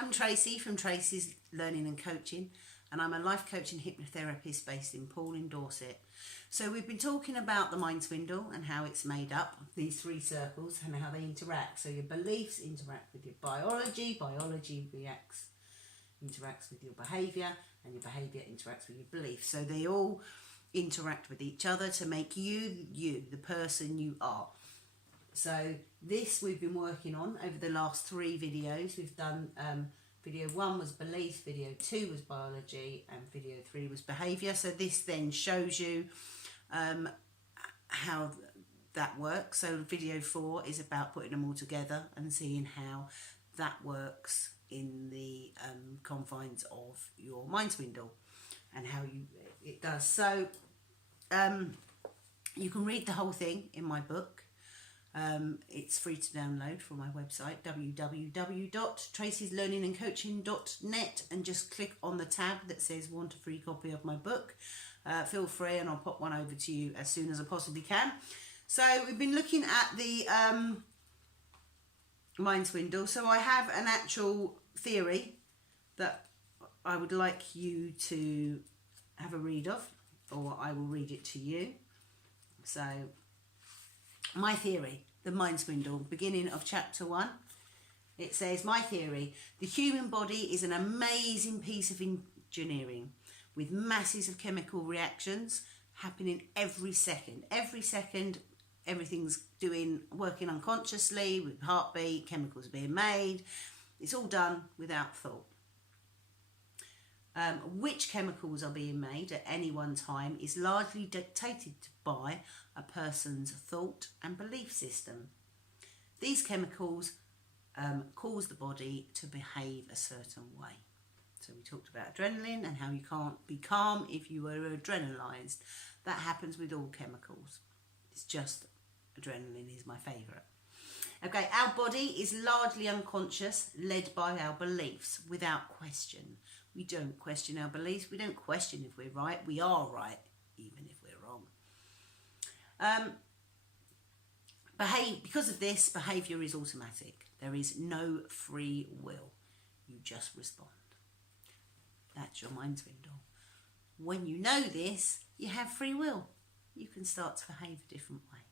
I'm Tracy from Tracy's Learning and Coaching, and I'm a life coach and hypnotherapist based in Poole in Dorset. So we've been talking about the mind swindle and how it's made up, these three circles, and how they interact. So your beliefs interact with your biology, biology interacts with your behaviour, and your behaviour interacts with your beliefs. So they all interact with each other to make you, the person you are. So this we've been working on over the last 3 videos. We've done video 1 was belief, video 2 was biology, and video 3 was behaviour. So this then shows you how that works. So video 4 is about putting them all together and seeing how that works in the confines of your mind swindle and how it does. So you can read the whole thing in my book. It's free to download from my website www.tracyslearningandcoaching.net, and just click on the tab that says want a free copy of my book. Feel free, and I'll pop one over to you as soon as I possibly can. So we've been looking at the mind swindle. So I have an actual theory that I would like you to have a read of, or I will read it to you. So my theory, the mind swindle, beginning of chapter 1. It says, my theory, the human body is an amazing piece of engineering with masses of chemical reactions happening every second. Every second, everything's working unconsciously with heartbeat, chemicals are being made. It's all done without thought. Which chemicals are being made at any one time is largely dictated by a person's thought and belief system. These chemicals cause the body to behave a certain way. So we talked about adrenaline and how you can't be calm if you are adrenalized. That happens with all chemicals. It's just adrenaline is my favourite. Okay, our body is largely unconscious, led by our beliefs without question. We don't question our beliefs. We don't question if we're right. We are right, even if we're wrong. Because of this, behaviour is automatic. There is no free will. You just respond. That's your mind swindle. When you know this, you have free will. You can start to behave a different way.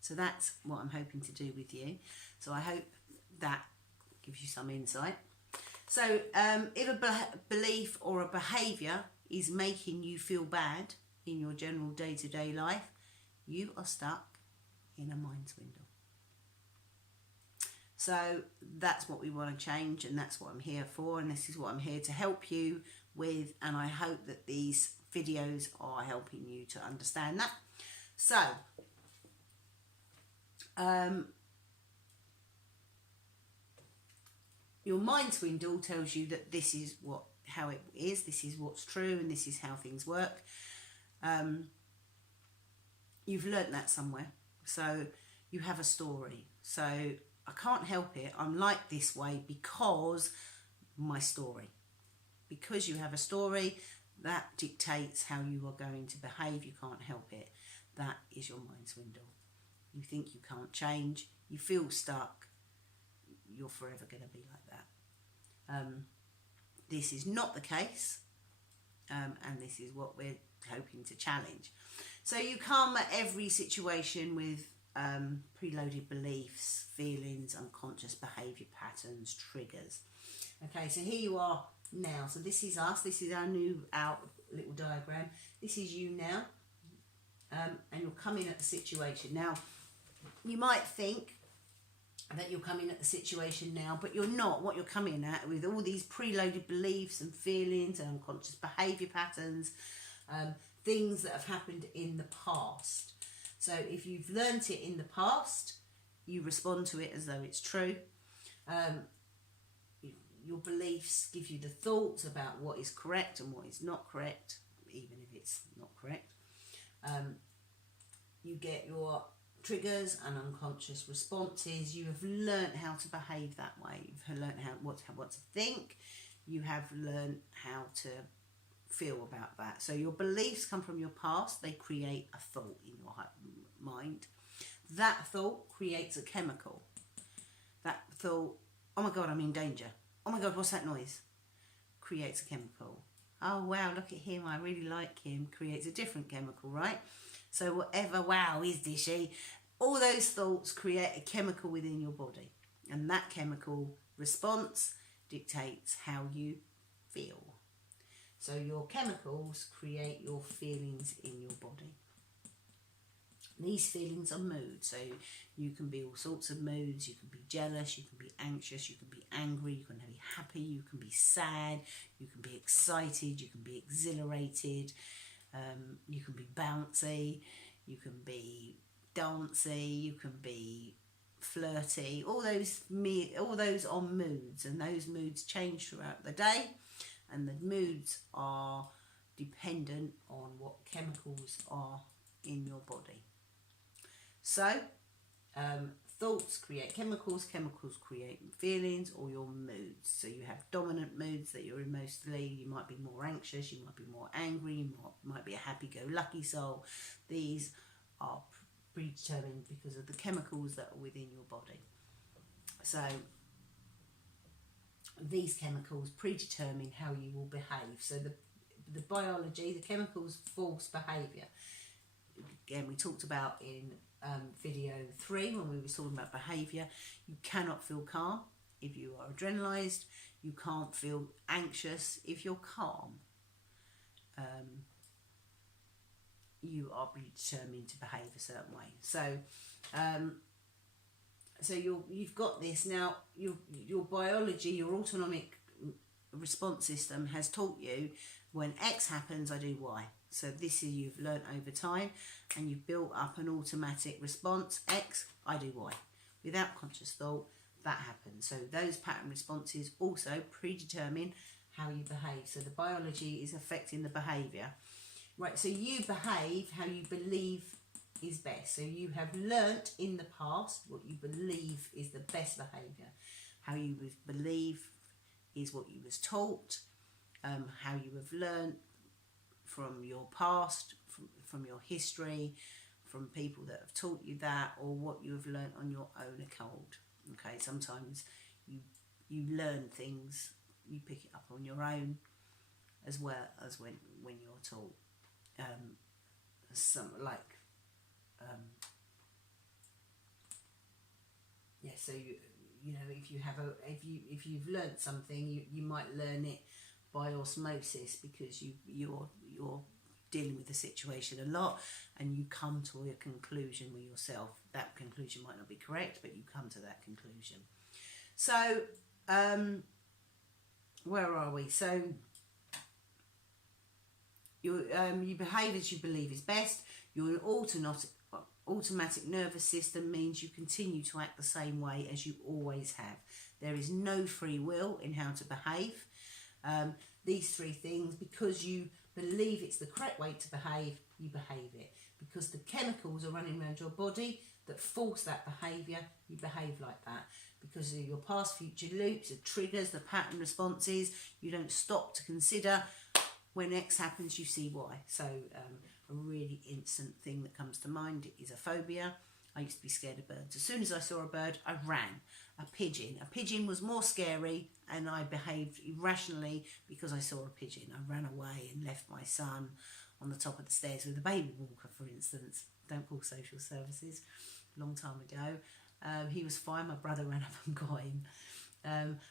So that's what I'm hoping to do with you. So I hope that gives you some insight. So if a belief or a behaviour is making you feel bad in your general day-to-day life, you are stuck in a mind swindle. So that's what we want to change, and that's what I'm here for, and this is what I'm here to help you with, and I hope that these videos are helping you to understand that. So your mind swindle tells you that this is how it is, this is what's true, and this is how things work. You've learnt that somewhere, so you have a story. So I can't help it, I'm like this way because my story. Because you have a story, that dictates how you are going to behave. You can't help it. That is your mind swindle. You think you can't change, you feel stuck, you're forever going to be like that. This is not the case, and this is what we're hoping to challenge. So you come at every situation with preloaded beliefs, feelings, unconscious behaviour patterns, triggers. Okay, so here you are now. So this is us. This is our little diagram. This is you now, and you're coming at the situation. Now, you might think that you're coming at the situation now, but you're not. What you're coming at with all these preloaded beliefs and feelings and unconscious behaviour patterns, things that have happened in the past. So if you've learnt it in the past, you respond to it as though it's true. Your beliefs give you the thoughts about what is correct and what is not correct, even if it's not correct. You get your triggers and unconscious responses. You have learnt how to behave that way. You've learnt what to think. You have learnt how to feel about that. So your beliefs come from your past. They create a thought in your mind. That thought creates a chemical. That thought, oh my God, I'm in danger. oh my God, what's that noise? Creates a chemical. Oh wow, look at him, I really like him, creates a different chemical, right? So whatever, wow, is dishy, all those thoughts create a chemical within your body, and that chemical response dictates how you feel. So your chemicals create your feelings in your body. These feelings are moods, so you can be all sorts of moods. You can be jealous, you can be anxious, you can be angry, you can be happy, you can be sad, you can be excited, you can be exhilarated, you can be bouncy, you can be dancey, you can be flirty. All those are moods, and those moods change throughout the day, and the moods are dependent on what chemicals are in your body. So, thoughts create chemicals, chemicals create feelings or your moods. So you have dominant moods that you're emotionally, you might be more anxious, you might be more angry, you might be a happy-go-lucky soul. These are predetermined because of the chemicals that are within your body. So these chemicals predetermine how you will behave. So the biology, the chemicals force behaviour. Again, we talked about in video 3 when we were talking about behaviour. You cannot feel calm if you are adrenalised. You can't feel anxious if you're calm. You are determined to behave a certain way. So, you've got this now. Your biology, your autonomic response system has taught you when X happens, I do Y. So this is you've learnt over time, and you've built up an automatic response. X, I do Y. Without conscious thought, that happens. So those pattern responses also predetermine how you behave. So the biology is affecting the behaviour. Right, so you behave how you believe is best. So you have learnt in the past what you believe is the best behaviour. How you believe is what you was taught. How you have learnt from your past, from your history, from people that have taught you that, or what you have learnt on your own account. Okay, sometimes you learn things, you pick it up on your own, as well as when you're taught. So you know, if you've learnt something, you might learn it by osmosis, because you're dealing with the situation a lot, and you come to a conclusion with yourself. That conclusion might not be correct, but you come to that conclusion. So where are we? So you behave as you believe is best. Your automatic nervous system means you continue to act the same way as you always have. There is no free will in how to behave. These 3 things, because you believe it's the correct way to behave, you behave it. Because the chemicals are running around your body that force that behaviour, you behave like that. Because of your past future loops, the triggers, the pattern responses, you don't stop to consider when X happens, you see Y. So a really instant thing that comes to mind is a phobia. I used to be scared of birds. As soon as I saw a bird, I ran. A pigeon was more scary, and I behaved irrationally because I saw a pigeon. I ran away and left my son on the top of the stairs with a baby walker, for instance. Don't call social services. A long time ago. He was fine. My brother ran up and got him.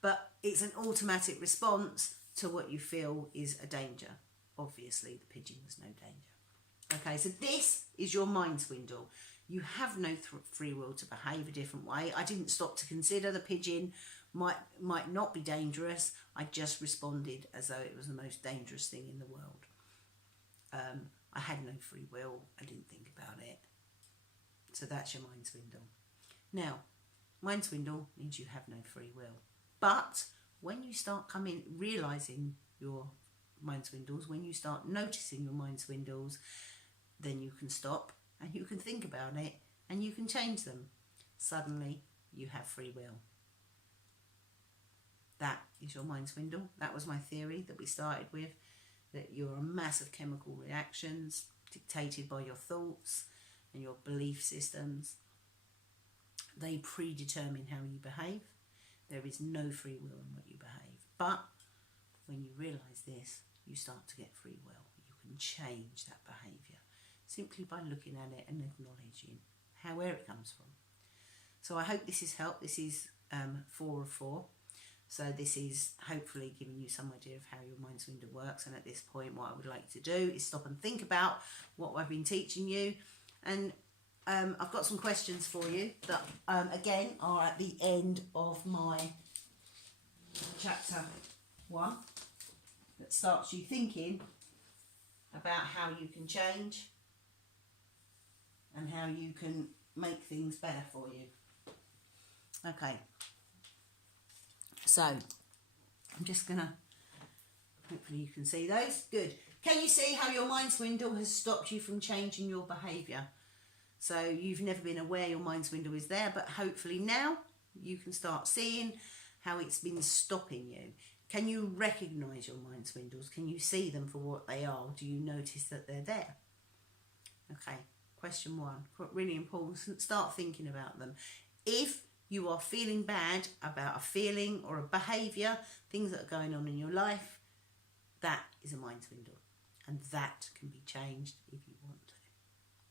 But it's an automatic response to what you feel is a danger. Obviously, the pigeon was no danger. Okay, so this is your mind swindle. You have no free will to behave a different way. I didn't stop to consider the pigeon might not be dangerous. I just responded as though it was the most dangerous thing in the world. I had no free will. I didn't think about it. So that's your mind swindle. Now, mind swindle means you have no free will. But when you start realising your mind swindles, when you start noticing your mind swindles, then you can stop and you can think about it and you can change them. Suddenly you have free will. That is your mind swindle. That was my theory that we started with, that you're a mass of chemical reactions dictated by your thoughts and your belief systems. They predetermine how you behave. There is no free will in what you behave. But when you realise this, you start to get free will. You can change that behaviour simply by looking at it and acknowledging where it comes from. So I hope this has helped. This is 4 of 4. So this is hopefully giving you some idea of how your mind swindle works. And at this point, what I would like to do is stop and think about what I've been teaching you. And I've got some questions for you that, again, are at the end of my chapter 1 that starts you thinking about how you can change and how you can make things better for you. Okay. So, I'm just going to, hopefully you can see those. Good. Can you see how your mind swindle has stopped you from changing your behaviour? So, you've never been aware your mind swindle is there, but hopefully now you can start seeing how it's been stopping you. Can you recognise your mind swindles? Can you see them for what they are? Do you notice that they're there? Okay, question 1. Really important. Start thinking about them. If you are feeling bad about a feeling or a behaviour, things that are going on in your life, that is a mind swindle. And that can be changed if you want to.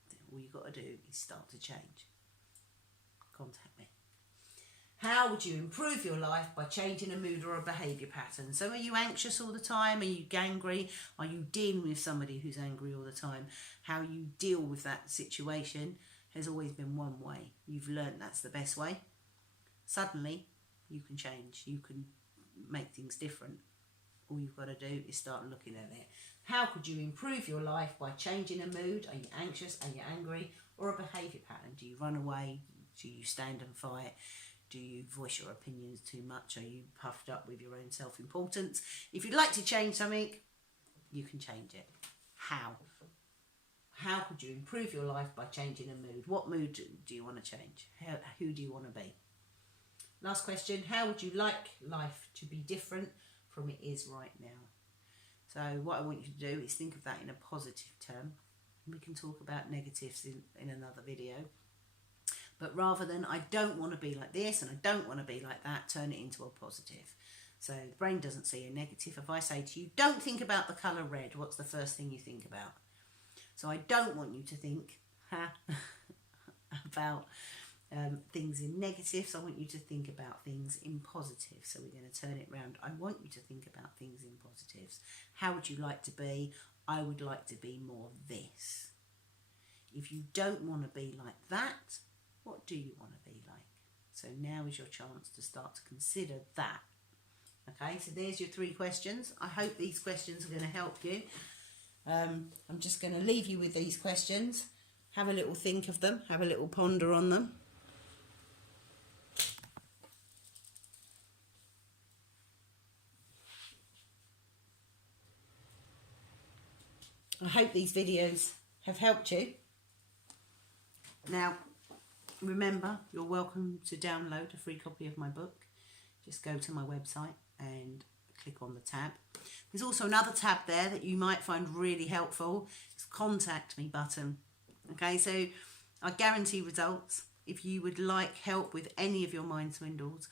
Then all you've got to do is start to change. Contact me. How would you improve your life by changing a mood or a behaviour pattern? So are you anxious all the time? Are you angry? Are you dealing with somebody who's angry all the time? How you deal with that situation has always been one way. You've learnt that's the best way. Suddenly, you can change. You can make things different. All you've got to do is start looking at it. How could you improve your life by changing a mood? Are you anxious? Are you angry? Or a behaviour pattern? Do you run away? Do you stand and fight? Do you voice your opinions too much? Are you puffed up with your own self-importance? If you'd like to change something, you can change it. How? How could you improve your life by changing a mood? What mood do you want to change? Who do you want to be? Last question, how would you like life to be different from it is right now? So what I want you to do is think of that in a positive term. We can talk about negatives in another video. But rather than I don't want to be like this and I don't want to be like that, turn it into a positive. So the brain doesn't see a negative. If I say to you, don't think about the colour red, what's the first thing you think about? So I don't want you to think about things in negatives. I want you to think about things in positive. So we're going to turn it round. I want you to think about things in positives. How would you like to be? I would like to be more this. If you don't want to be like that, what do you want to be like? So now is your chance to start to consider that. Okay, so there's your 3 questions. I hope these questions are going to help you. I'm just going to leave you with these questions. Have a little think of them. Have a little ponder on them. I hope these videos have helped you. Now, remember, you're welcome to download a free copy of my book. Just go to my website and click on the tab. There's also another tab there that you might find really helpful. It's Contact Me button. Okay, so I guarantee results. If you would like help with any of your mind swindles,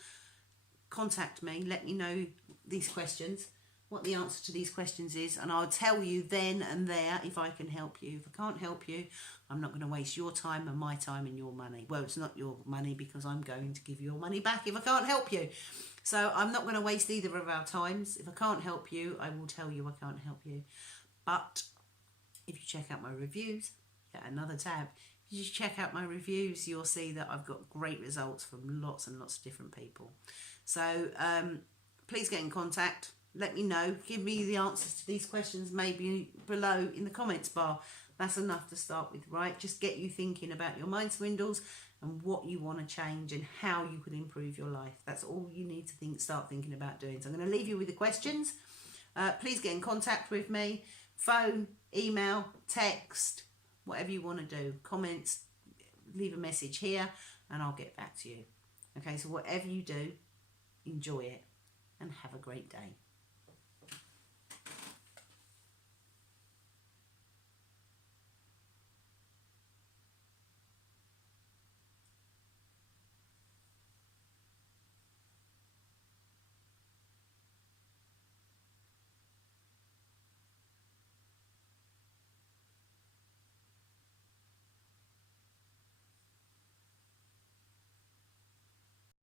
contact me. Let me know these questions, what the answer to these questions is, and I'll tell you then and there if I can help you. If I can't help you, I'm not going to waste your time and my time and your money. Well, it's not your money because I'm going to give your money back if I can't help you. So I'm not going to waste either of our times. If I can't help you, I will tell you I can't help you. But if you check out my reviews, another tab, if you check out my reviews, you'll see that I've got great results from lots and lots of different people. So please get in contact. Let me know. Give me the answers to these questions maybe below in the comments bar. That's enough to start with, right? Just get you thinking about your mind swindles and what you want to change and how you can improve your life. That's all you need to start thinking about doing. So I'm going to leave you with the questions. Please get in contact with me. Phone, email, text, whatever you want to do. Comments, leave a message here and I'll get back to you. Okay, so whatever you do, enjoy it and have a great day.